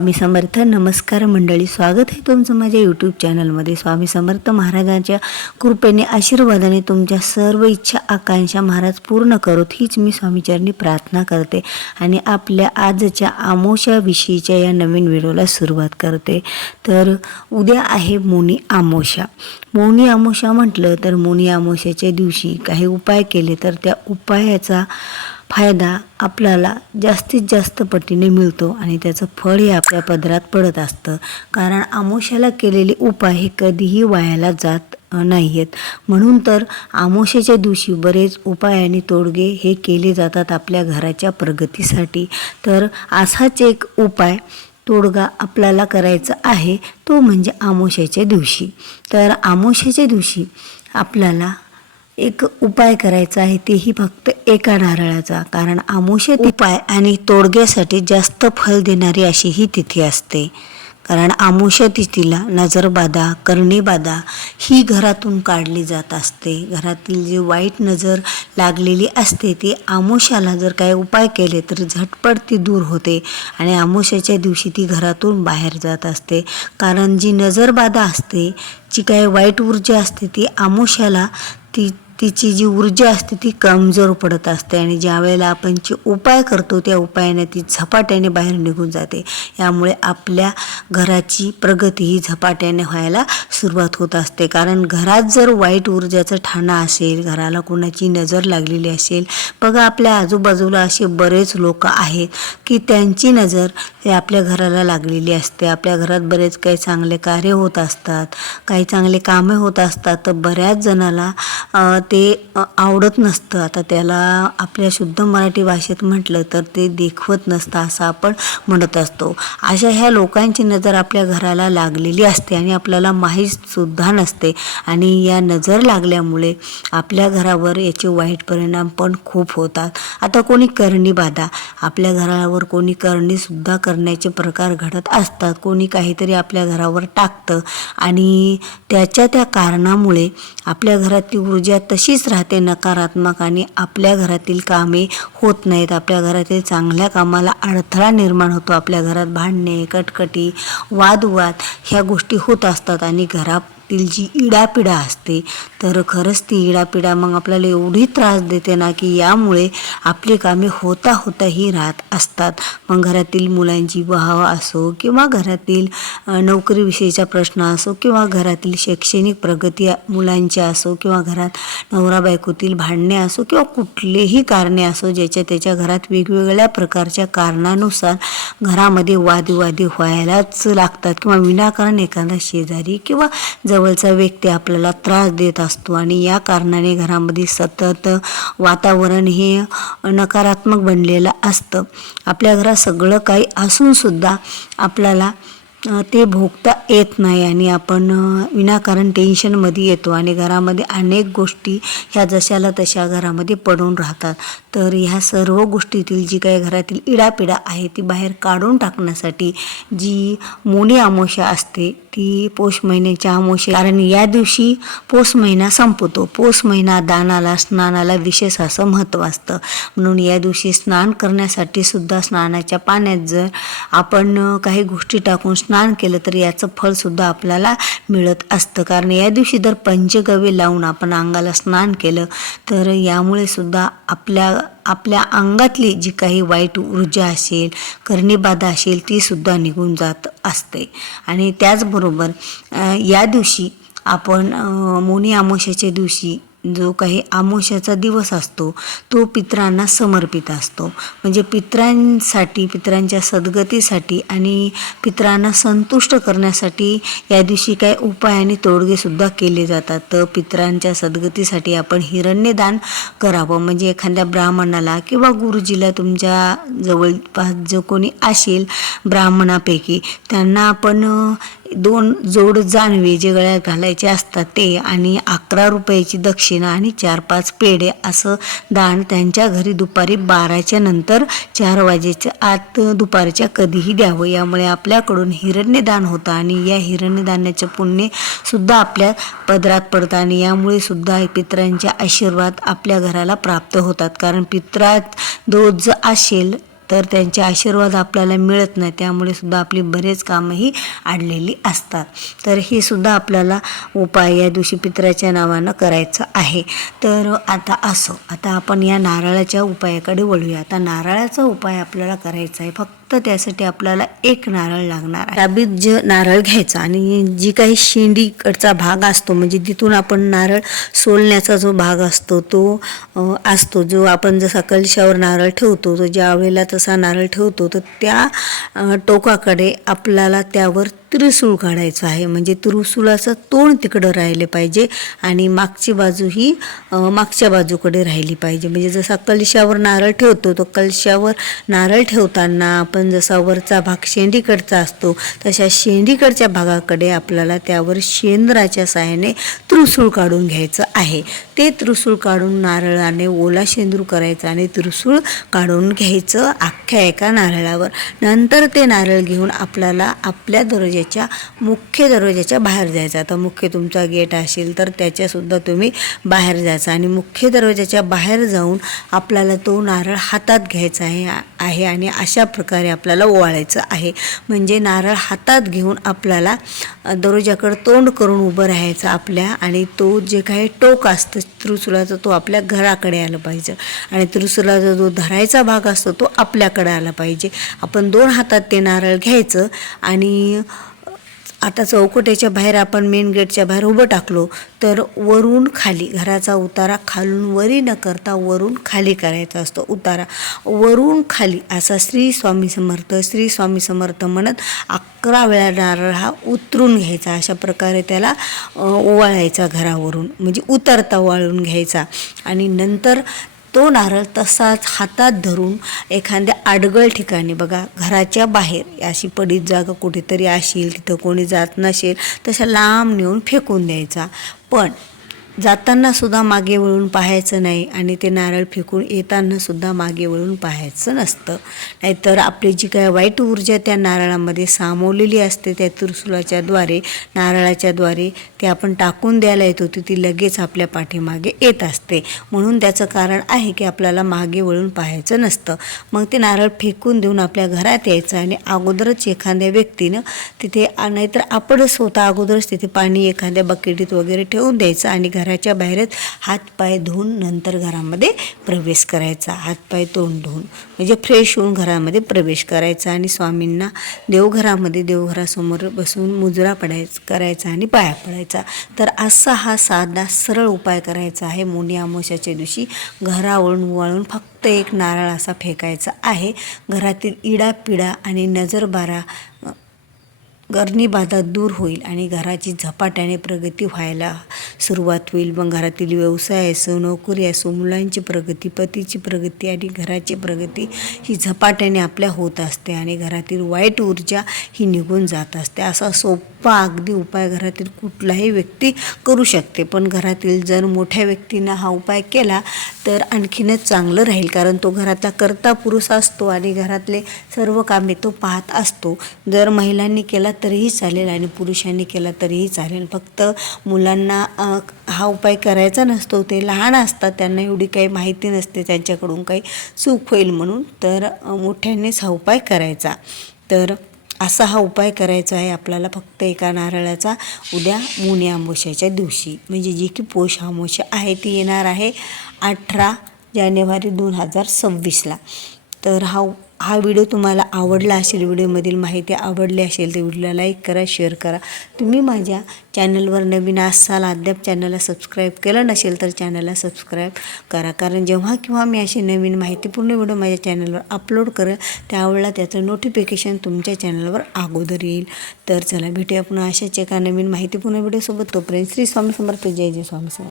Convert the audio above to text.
स्वामी समर्थ. नमस्कार मंडळी, स्वागत आहे तुमचं माझ्या यूट्यूब चॅनलमध्ये. स्वामी समर्थ महाराजांच्या कृपेने आशीर्वादाने तुमच्या सर्व इच्छा आकांक्षा महाराज पूर्ण करोत हीच मी स्वामीचरणी प्रार्थना करते आणि आपल्या आजच्या अमावस्याविषयीच्या या नवीन व्हिडिओला सुरुवात करते. तर उद्या आहे मौनी अमावस्या. मौनी अमावस्या म्हटलं तर मौनी अमावस्याच्या दिवशी काही उपाय केले तर त्या उपायाचा फायदा आपल्याला जास्तीत जास्त पटीने मिळतो आणि त्याचं फळ हे आपल्या पदरात पडत असतं. कारण अमावस्याला केलेले उपाय हे कधीही वायाला जात नाही आहेत. म्हणून तर अमावस्याच्या दिवशी बरेच उपाय आणि तोडगे हे केले जातात आपल्या घराच्या प्रगतीसाठी. तर असाच एक उपाय तोडगा आपल्याला करायचा आहे, तो म्हणजे अमावस्याच्या दिवशी. तर अमावस्याच्या दिवशी आपल्याला एक उपाय करायचा आहे, तेही फक्त एका नारळाचा. कारण अमावस्या उपाय आणि तोडग्यासाठी जास्त फल देणारी अशी ही तिथी असते. कारण अमावस्या तिथीला नजरबाधा, करणीबाधा ही घरातून काढली जात असते. घरातील जी वाईट नजर लागलेली असते ती अमावस्याला जर काही उपाय केले तर झटपट ती दूर होते आणि अमावस्याच्या दिवशी ती घरातून बाहेर जात असते. कारण जी नजरबाधा असते, जी काही वाईट ऊर्जा असते ती अमावस्याला तिची जी ऊर्जा असते ती कमजोर पडत असते आणि ज्या वेळेला आपण जे उपाय करतो त्या उपायाने ती झपाट्याने बाहेर निघून जाते. यामुळे आपल्या घराची प्रगती ही झपाट्याने व्हायला सुरुवात होत असते. कारण घरात जर वाईट ऊर्जाचा ठाणा असेल, घराला कोणाची नजर लागलेली असेल, बघा आपल्या आजूबाजूला असे बरेच लोक आहेत की त्यांची नजर हे आपल्या घराला लागलेली असते. आपल्या घरात बरेच काही चांगले कार्य होत असतात, काही चांगले कामे होत असतात, तर बऱ्याच जणाला ते आवडत नसतं. आता त्याला आपल्या शुद्ध मराठी भाषेत म्हटलं तर ते देखवत नसतं असं आपण म्हणत असतो. अशा ह्या लोकांची नजर आपल्या घराला लागलेली असते आणि आपल्याला माहीत सुद्धा नसते आणि या नजर लागल्यामुळे आपल्या घरावर याचे वाईट परिणाम पण खूप होतात. आता कोणी करणीबाधा, आपल्या घरावर कोणी करणीसुद्धा करण्याचे प्रकार घडत असतात. कोणी काहीतरी आपल्या घरावर टाकतं आणि त्या कारणामुळे आपल्या घरातली ऊर्जा तशीच राहते नकारात्मक आणि आपल्या घरातील कामे होत नाहीत. आपल्या घरातील चांगल्या कामाला अडथळा निर्माण होतो. आपल्या घरात भांडणे, कटकटी, वादविवाद ह्या गोष्टी होत असतात आणि घरातील जी इडापिडा असते तर खरंच ती इडापिडा मग आपल्याला एवढी त्रास देते ना की यामुळे आपली कामे होताही राहत असतात. मग घरातील मुलांची वाह असो किंवा घरातील नोकरीविषयीचा प्रश्न असो किंवा घरातील शैक्षणिक प्रगती मुलांची असो किंवा घरात नवरा बायकोतील भांडणे असो किंवा कुठलेही कारणे असो, ज्याच्या त्याच्या घरात वेगवेगळ्या प्रकारच्या कारणानुसार घरामध्ये वादविवादी व्हायलाच लागतात किंवा विनाकारण एखादा शेजारी किंवा जवळचा व्यक्ती आपल्याला त्रास देत असतो आणि या कारणाने घरामध्ये सतत वातावरण हे नकारात्मक बनलेलं असतं. आपल्या घरात सगळं काही असून सुद्धा आपल्याला ते भोगता येत नाही आणि आपण विनाकारण टेन्शनमध्ये येतो आणि घरामध्ये अनेक गोष्टी ह्या जशाला तशा घरामध्ये पडून राहतात. तर ह्या सर्व गोष्टीतील जी काही घरातील इडापिडा आहे ती बाहेर काढून टाकण्यासाठी जी मौनी अमावस्या असते ती पौष महिन्याच्या अमावस्या, कारण या दिवशी पौष महिना संपतो. पौष महिना दानाला, स्नानाला विशेष असं महत्त्व असतं. म्हणून या दिवशी स्नान करण्यासाठी सुद्धा स्नानाच्या पाण्यात जर आपण काही गोष्टी टाकून स्नान केलं तर याचं फळसुद्धा आपल्याला मिळत असतं. कारण या दिवशी जर पंचगव्य लावून आपण अंगाला स्नान केलं तर यामुळे सुद्धा आपल्या अंगातली जी काही वाईट ऊर्जा असेल, करणीबाधा असेल ती सुद्धा निघून जात असते. आणि त्याचबरोबर या दिवशी आपण मौनी अमावस्याच्या दिवशी जो काही अमावस्याचा दिवस असतो तो पितरांना समर्पित असतो. म्हणजे पितरांसाठी, पितरांच्या सद्गतीसाठी आणि पितरांना संतुष्ट करण्यासाठी या दिवशी काही उपाय आणि तोडगेसुद्धा केले जातात. तर पितरांच्या सद्गतीसाठी आपण हिरण्यदान करावं. म्हणजे एखाद्या ब्राह्मणाला किंवा गुरुजीला, तुमच्या जवळपास जो कोणी असेल ब्राह्मणापैकी, त्यांना आपण 2 जोड जानवे जे गळ्यात घालायचे असतात ते आणि 11 रुपयाची दक्षिणा आणि 4-5 पेढे असं दान त्यांच्या घरी दुपारी 12च्या नंतर 4 वाजेच्या आत दुपारच्या कधीही द्यावं. यामुळे आपल्याकडून हिरण्यदान होतं आणि या हिरण्यदानाचे पुण्य सुद्धा आपल्या पदरात पडतं आणि यामुळे सुद्धा पितरांचे आशीर्वाद आपल्या घराला प्राप्त होतात. कारण पितरात दोष असेल तर त्यांचे आशीर्वाद आपल्याला मिळत नाही, त्यामुळे सुद्धा आपली बरेच कामंही अडलेली असतात. तर हे सुद्धा आपल्याला उपाय या दिवशी पितराच्या नावानं करायचं आहे. तर आता आपण या नारळाच्या उपायाकडे वळूया. आता नारळाचा उपाय आपल्याला करायचा आहे. फक्त त्यासाठी आपल्याला एक नारळ लागणार आहे. साबीत नारळ घ्यायचा आणि जी काही शेंडीकडचा भाग असतो, म्हणजे तिथून आपण नारळ सोलण्याचा जो भाग असतो तो असतो, जो आपण जसा कलशावर नारळ ठेवतो, तो ज्या वेळेला तसा नारळ ठेवतो, तर त्या टोकाकडे आपल्याला त्यावर त्रिशूळ काढायचं आहे. म्हणजे त्रिशूळाचं तोंड तिकडं राहिले पाहिजे आणि मागची बाजू ही मागच्या बाजूकडे राहिली पाहिजे. म्हणजे जसा कलशावर नारळ ठेवतो, तो कलशावर नारळ ठेवताना आपण जसा वरचा भाग शेंडीकडचा असतो, तशा शेंडीकडच्या भागाकडे आपल्याला त्यावर शेंद्राच्या साहाय्याने त्रिशूळ काढून घ्यायचं आहे. ते त्रिशूळ काढून नारळाने ओला शेंदूर करायचा आणि त्रिशूळ काढून घ्यायचं अख्ख्या एका नारळावर. नंतर ते नारळ घेऊन आपल्याला आपल्या मुख्य दरवाजाच्या बाहेर जायचं. आता मुख्य तुमचा गेट असेल तर त्याच्यासुद्धा तुम्ही बाहेर जायचं आणि मुख्य दरवाजाच्या बाहेर जाऊन आपल्याला तो नारळ हातात घ्यायचा आहे आणि अशा प्रकारे आपल्याला ओवाळायचं आहे. म्हणजे नारळ हातात घेऊन आपल्याला दरवाजाकडे तोंड करून उभं राहायचं आपल्या, आणि तो जे काही टोक असतं त्रिशूळाचा तो आपल्या घराकडे आलं पाहिजे आणि त्रिशूळाचा जो धरायचा भाग असतो तो आपल्याकडे आला पाहिजे. आपण 2 हातात ते नारळ घ्यायचं आणि आता चौकटीच्या बाहेर आपण मेन गेटच्या बाहेर उभं टाकलो तर वरून खाली, घराचा उतारा खालून वरी न करता वरून खाली करायचा असतो. उतारा वरून खाली असा श्री स्वामी समर्थ श्री स्वामी समर्थ म्हणत 11 वेळा नारळ हा उतरून घ्यायचा. अशा प्रकारे त्याला ओवाळायचा घरावरून, म्हणजे उतरता ओवाळून घ्यायचा आणि नंतर तो नारळ तसाच हातात धरून एखाद्या आडगळ ठिकाणी, बघा घराच्या बाहेर अशी पडीत जागा कुठेतरी असेल, तिथं कोणी जात नसेल, तशा लांब नेऊन फेकून द्यायचा. पण जाताना सुद्धा मागे वळून पाहायचं नाही आणि ते नारळ फेकून येताना सुद्धा मागे वळून पाहायचं नसतं. नाहीतर आपली जी काय वाईट ऊर्जा त्या नारळामध्ये सामावलेली असते, त्या त्रिशूळाच्या द्वारे, नारळाच्या द्वारे ते आपण टाकून द्यायला येत होती, ती लगेच आपल्या पाठीमागे येत असते. म्हणून त्याचं कारण आहे की आपल्याला मागे वळून पाहायचं नसतं. मग ते नारळ फेकून देऊन आपल्या घरात यायचं आणि अगोदरच एखाद्या व्यक्तीनं तिथे, नाहीतर आपण स्वतः अगोदरच तिथे पाणी एखाद्या बकेटीत वगैरे ठेवून द्यायचं आणि घराच्या बाहेरच हातपाय धुवून नंतर घरामध्ये प्रवेश करायचा. हातपाय तोंड धुवून म्हणजे फ्रेश होऊन घरामध्ये प्रवेश करायचा आणि स्वामींना देवघरासमोर बसून मुजरा करायचा आणि पाया पडायचा. तर असा हा साधा सरळ उपाय करायचा आहे. मोनी अमावस्याच्या दिवशी घरावरून वळून फक्त एक नारळ असा फेकायचा आहे. घरातील इडापिडा आणि नजरबारा गर्णीबाधा दूर होईल आणि घराची झपाट्याने प्रगती व्हायला सुरुवात होईल. मग घरातील व्यवसाय असो, नोकरी असो, मुलांची प्रगती, पतीची प्रगती आणि घराची प्रगती ही झपाट्याने आपल्या होत असते आणि घरातील वाईट ऊर्जा ही निघून जात असते. असा सोपा अगदी उपाय घरातील कुठलाही व्यक्ती करू शकते. पण घरातील जर मोठ्या व्यक्तीनं हा उपाय केला तर आणखीनच चांगलं राहील, कारण तो घरातला कर्ता पुरुष असतो आणि घरातले सर्व कामे तो पाहत असतो. जर महिलांनी केला तरीही चालेल आणि पुरुषांनी केला तरीही चालेल. फक्त मुलांना हा उपाय करायचा नसतो, ते लहान असतात, त्यांना एवढी काही माहिती नसते, त्यांच्याकडून काही चूक होईल म्हणून. तर मोठ्यांनीच हा उपाय करायचा. तर असा हा उपाय करायचा आहे आपल्याला फक्त एका नारळाचा उद्या मोनी अमावस्याच्या दिवशी, म्हणजे जी की पौष अमावस्या आहे ती येणार आहे 18 जानेवारी 2026ला. तर हा व्हिडिओ तुम्हाला आवडला असेल, व्हिडिओमधील माहिती आवडली असेल तर व्हिडिओला लाईक करा, शेअर करा. तुम्ही माझ्या चॅनलवर नवीन असाल, अद्याप चॅनलला सबस्क्राईब केलं नसेल तर चॅनलला सबस्क्राईब करा, कारण जेव्हा किंवा मी अशी नवीन माहितीपूर्ण व्हिडिओ माझ्या चॅनलवर अपलोड करेल त्यावेळेला त्याचं नोटिफिकेशन तुमच्या चॅनलवर अगोदर येईल. तर चला भेटूया पुन्हा अशाच एका नवीन माहितीपूर्ण व्हिडिओसोबत. तोपर्यंत श्री स्वामी समर्थ. जय जय स्वामी समर्थ.